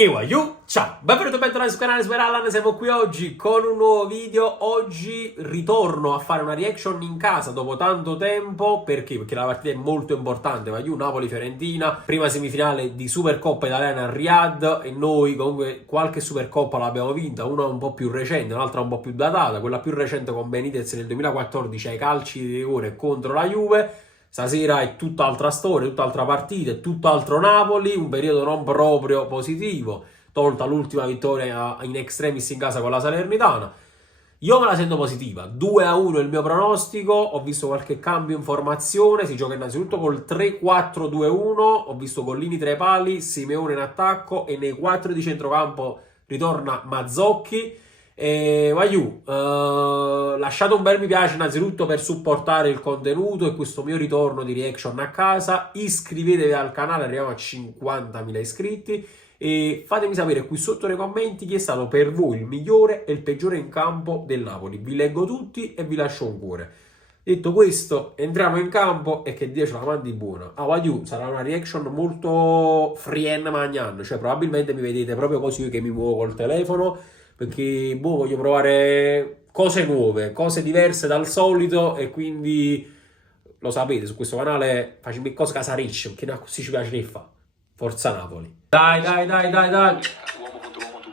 E waiu, ciao, benvenuto e bentornati sul canale Smerallan, siamo qui oggi con un nuovo video. Oggi ritorno a fare una reaction in casa dopo tanto tempo. Perché? Perché la partita è molto importante. Waiu, Napoli-Fiorentina, prima semifinale di Supercoppa italiana a Riyadh. E noi comunque qualche Supercoppa l'abbiamo vinta, una un po' più recente, un'altra un po' più datata. Quella più recente con Benitez nel 2014 ai calci di rigore contro la Juve. Stasera è tutt'altra storia, tutt'altra partita, è tutt'altro Napoli, un periodo non proprio positivo, tolta l'ultima vittoria in extremis in casa con la Salernitana. Io me la sento positiva, 2-1 il mio pronostico, ho visto qualche cambio in formazione, si gioca innanzitutto col 3-4-2-1, ho visto Gollini tra i pali, Simeone in attacco e nei 4 di centrocampo ritorna Mazzocchi. E Waiu, lasciate un bel mi piace innanzitutto per supportare il contenuto e questo mio ritorno di reaction a casa. Iscrivetevi al canale, arriviamo a 50.000 iscritti. E fatemi sapere qui sotto nei commenti chi è stato per voi il migliore e il peggiore in campo del Napoli. Vi leggo tutti e vi lascio un cuore. Detto questo, entriamo in campo e che Dio ce la mandi buona. Waiu, sarà una reaction molto frien magnan, cioè probabilmente mi vedete proprio così che mi muovo col telefono, perché voglio provare cose nuove, cose diverse dal solito e quindi lo sapete, su questo canale facciamo cose casarecce, perché così ci piace che fa. Forza Napoli. Dai.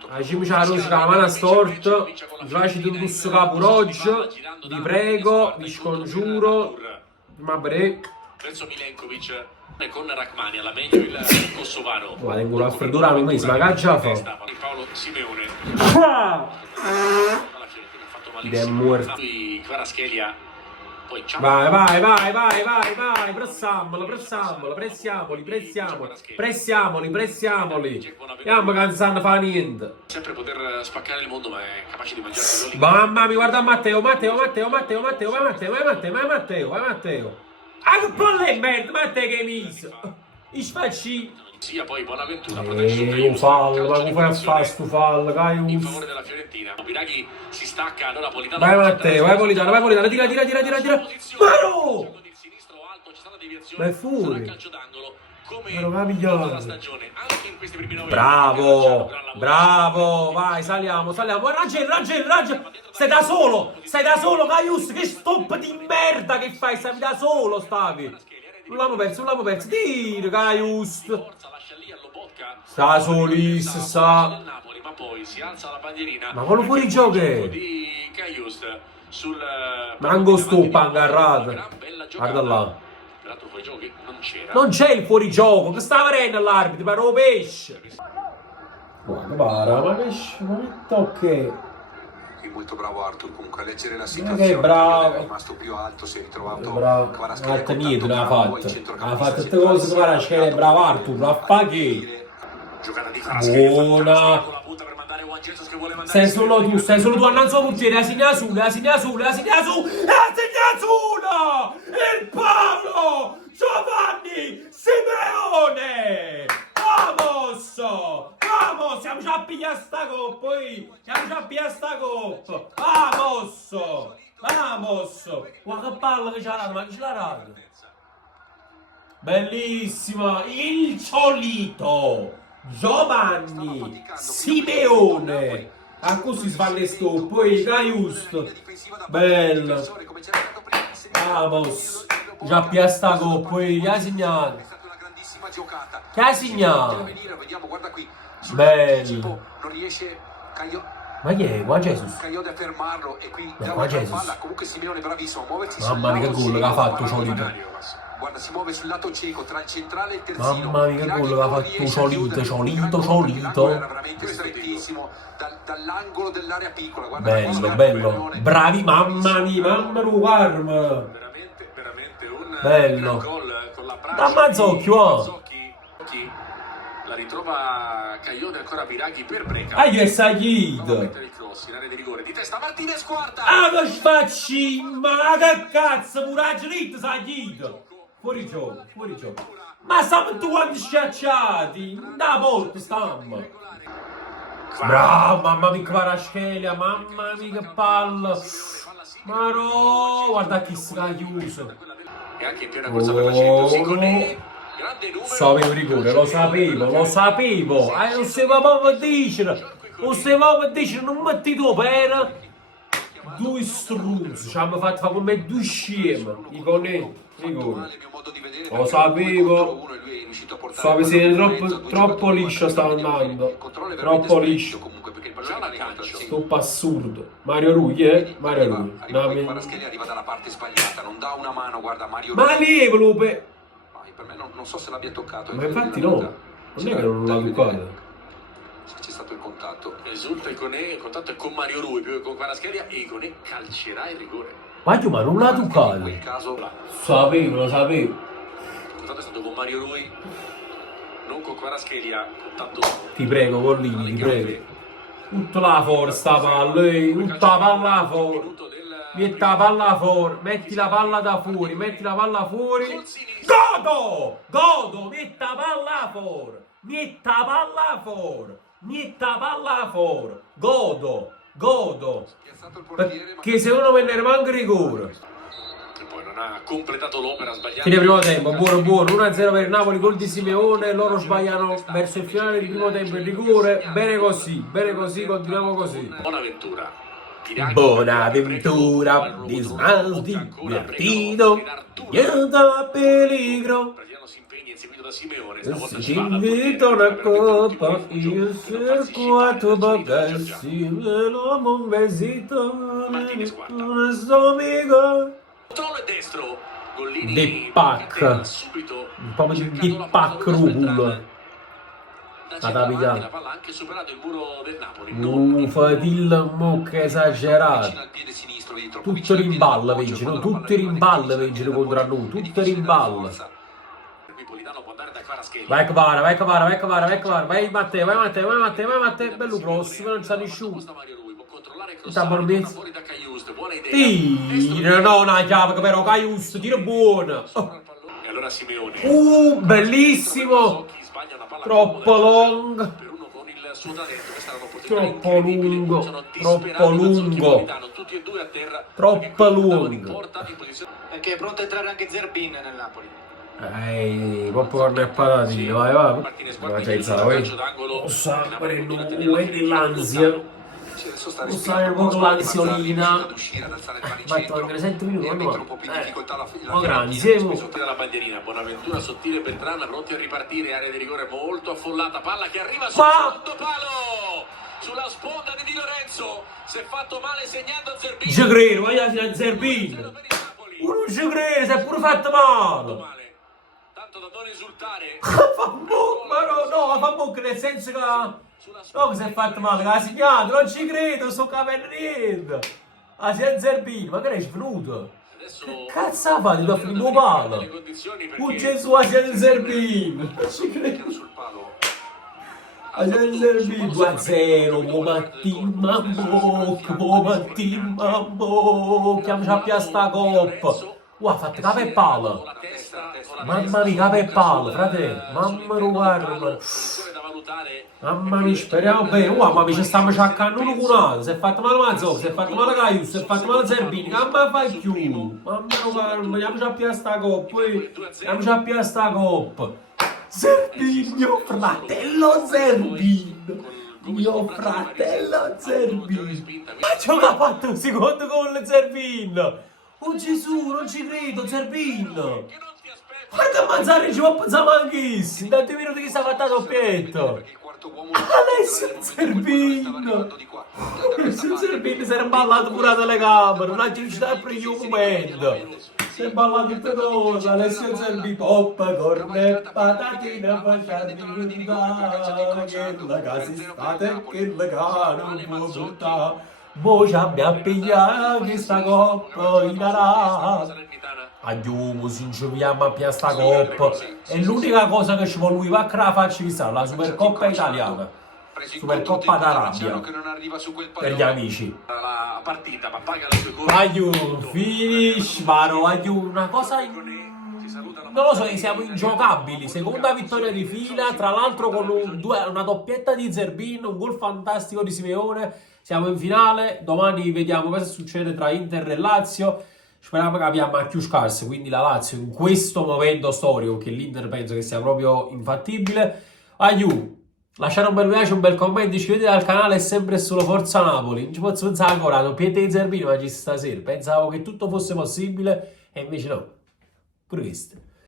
Facciamoci la luce con la mano storta, mi faccio tutto questo capuroggio, vi prego, vi scongiuro, ma bre. Verso Milenkovic con Rachmani alla meglio il kosovaro. Guarda, in culo a freddura un mese, ma che già fa? Paolo Simeone. Ed è morto. Kvaratskhelia. Poi Vai, pressiamoli. Andiamo che non sanno fare niente. Sempre poter spaccare il mondo, ma è capace di mangiarsi gol. Mamma mia, guarda Matteo. Ah, che palle è merda, Matteo che miso. Isfacci. Sia poi Bonaventura Un fallo, ma come fai a fare sto fallo, in favore della Fiorentina. Biraghi si stacca, allora Politano. Vai Matteo, vai Politano, tira. Ma no! Ma è fuori. Bravo, vai, saliamo. Raggel. Stai da solo, Caius, che stop di merda che fai, stavi da solo, stavi. Non l'abbiamo perso, tira, Caius. Sta solissimo, sta. Ma poi si alza la bandierina. Ma quello fuori gioco è? Di Caius sul Mango stop agarrato. Guarda là. Peraltro fuori gioco non c'era. Non c'è il fuorigioco, che stava venendo l'arbitro, ma lo pesce. Guarda, ma che tocche. Molto bravo Arthur comunque a leggere la Ma situazione. che bravo. È rimasto più alto, si è ritrovato Alto niente, l'ha fatto tutte cose che Kvaratskhelia è bravo Arthur, la fa che. Giocata di Kvaratskhelia. Buona. Stai solo tu annanzi al portiere, la segna su. Il Paolo Giovanni Simeone. Vamos, siamo già a pigliare sta coppa, Vamos. Guarda che palla che c'ha dato, ma che ce l'ha dato? Bellissima, il solito Giovanni Simeone. A così si fa le stop, poi Caius. Bello. Vamos. Già pigliare sta coppa, poi che ha segnato? Che ha segnato? Bello. Non riesce Ma chi è? Qua Jesus? Cagliode a fermarlo e qui da una palla. Comunque Simeone bravissimo a muoversi. Mamma mia che gol che ha fatto Ciolito. Guarda, si muove sul lato cieco tra il centrale e il terzino. Mamma mia che gol che ha fatto Ciolito. Era veramente strettissimo dall'angolo dell'area piccola. Guarda, Bello. Bravi, mamma mia, guarda. Veramente un bello. gol con la Da Mazzocchio. La ritrova Caglione, ancora Biraghi per Breca. Ah, che Said. Il cross in area di rigore. Di testa Martinez, quarta. Ah, che facci, ma che cazzo, Muraglit Said. Fuori gioco. Ma stiamo tu quanti schiacciati. Da volta stiamo. Bravo, mamma mia Kvaratskhelia, mamma mia che palla. Ma no, guarda chi si l'ha chiuso. E anche in piena corsa per la Champions. grande numero. Sapevo rigore, lo sapevo. Non stavamo a dire, non metti tu per due struzzi, ci hanno fatto fare come due scemi, rigore. Lo sapevo, stavo vedendo troppo liscio, stava andando, troppo liscio. Stop assurdo. Mario Rui, Mario Rui. Kvaratskhelia arriva dalla parte sbagliata, non dà una mano, guarda Mario Rui. Ma lievolo per me non so se l'abbia toccato. Ma infatti no, non è che non l'ha toccato. C'è stato il contatto. Esulta Ikoné, il contatto è con Mario Rui, più che con Kvaratskhelia, e Ikoné calcerà il rigore. Ma non l'ha toccato. In quel caso Lo sapevo. Il contatto è stato con Mario Rui, non con Kvaratskhelia, contatto. Ti prego, Collini, ti prego. Tutta la forza palla, tutta la palla fuori. Metti la palla fuori, metti la palla da fuori, metti la palla fuori. Godo! Metti la palla fuori. Metti la palla fuori. Metti la palla fuori. Godo. Perché se uno me ne manca rigore. E poi non ha completato l'opera sbagliando. Fine primo tempo, buono. 1-0 per il Napoli, gol di Simeone. Loro sbagliano verso il finale del primo tempo il rigore. Bene così, continuiamo così. Bonaventura, di Smaldi, Bertino, niente peligro. Si impegna inseguito da Simeone. Si invita una coppa, io cerco bagassi, me lo un besito, un amico. Controllo e destro. Gollini De Pac, subito. un po' di De Pac Rubul. La palla ha anche superato il muro del Napoli. Fatil mucca esagerato. Tutto rimballa, veggino, tutti rimballa, veggino contro noi, tutti rimballa. Vai Kvara, vai Matteo, bello grosso, non sa nessuno. Sta Borbizzi. Tira, no, una chiave, però Caius, tira buona. E allora Simeone. Bellissimo. Troppo lungo. Troppo lungo. Tutti e due a terra. Troppo lungo. Perché è pronto a entrare anche Zerbin nel Napoli. Popcorn e patatine, vai. Ma c'è il sangue. L'ansia. Non sai proprio l'ansiolina. Ma togliere 7 minuti quando va? Grazie. Sottile la bandierina, Bonaventura, Sottile, Beltrana pronti a ripartire, area di rigore molto affollata, palla che arriva sul secondo palo, sulla sponda di Di Lorenzo, si è fatto male segnando Zerbin. Ci credo, vai a Zerbin. Non ci credo, si è pure fatto male. Tanto da non esultare. Fa bocca nel senso che... No, che si è fatto male, che ha segnato, non ci credo, sto capendo. Ah, si è Zerbin, ma che è venuto? Che cazzo ha fatto? Ti ha finito palo. Gesù, si è Zerbin. Non ci credo. Si è Zerbin. 2-0, Mambo, chiamiamoci a piasta coppa. Ha fatto capo e palo. Mamma mia, capo e palo, fratello. Mamma mia, guarda. Mamma mia, speriamo bene. Mamma mia, ci stiamo cercando uno con altro. Si è fatto male Mazzocco, si è fatto male Caius, si è fatto male Zerbini. Che mamma fai più? Mamma mia, guarda, andiamoci a piasta coppa. Andiamoci a piasta coppa. Zerbin, mio fratello Zerbin. Mio fratello Zerbin. Ma ci ha fatto un secondo gol Zerbin. Oh Gesù, non ci credo, Zerbin! Guarda Mazzarri ci può pensare manchissimo! Da 2 minuti che sta fatta doppietto! Alessio Zerbin! Alessio Zerbin si era ballato pure la telecamera, non ha giusto per il momento! Si è ballato tutte cose, Alessio Zerbin! Poppa, corne, patatina, facciati che la casa state, che la cara non può portare! Mo' ci abbiamo pigliato questa coppa in arà. Aiuto, si giochiamo a pigliare sta coppa. È l'unica cosa che ci vuole lui, va a farci chissà, la Supercoppa italiana. Supercoppa d'Arabia. Per gli amici. La partita, ma paga le sue cose. Aiuto, finish, varo, aiuto, una cosa... Non lo so, siamo ingiocabili. Seconda vittoria di fila, tra l'altro con una doppietta di Zerbin, un gol fantastico di Simeone. Siamo in finale, domani vediamo cosa succede tra Inter e Lazio. Speriamo che abbiamo più scarse, quindi la Lazio in questo momento storico, che l'Inter penso che sia proprio infattibile. Aiù, lasciate un bel mi piace, un bel commento, iscrivetevi al canale, è sempre solo Forza Napoli. Non ci posso pensare ancora, non Pietro Zerbino, ma ci stasera. Pensavo che tutto fosse possibile e invece no. Pure questo.